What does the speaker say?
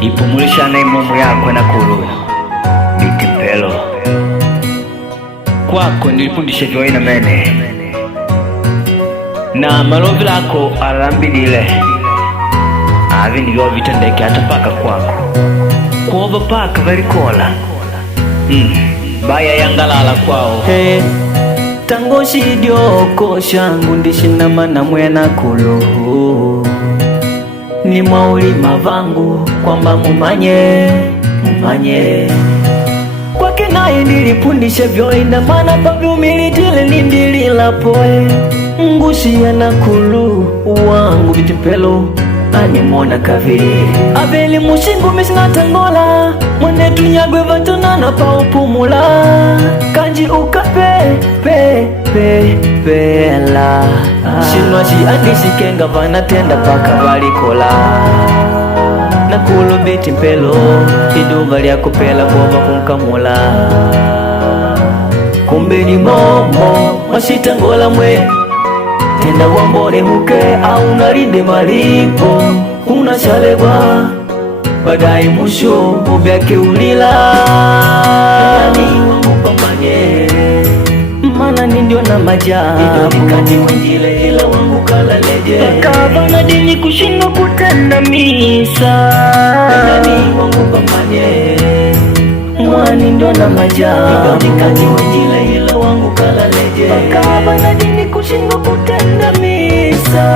ipumulisha na imumu yako na kulu biti mpelo kwako nilipundisha vyoina mene na malovi lako alambidile avi nivyo vitendeke hata paka kwako kuova paka valikola baya yangalala kwao tango shidyoko shangu ndishinamana mwena kulu ni maulima vangu kwamba mumanye kwake naye nilipundisha vyoina mana pavyumilitile nindililapoe ngushia na kulu wangu vitipelo animona kaviri aveli mushingu misina tangola mwene tunyagwe vatonana pa upumula kanji ukape pela shinwa shi andisikenga vanatenda paka valikola na kulu biti mpelo iduva lya kupela kuova kunkamula kumbe ni momo mwashitangola mwe tenda wambone huke au narinde malipo unashalebwa badai musho ubyake ulila upambanye mana nindio na majabu nikati wendile ila wangu kala leje kavana dini kushino kutenda misa nani wangu pambanye mwani ndio na majabu nikati wendile ila wangu kala leje kavana dini kushino kutenda misa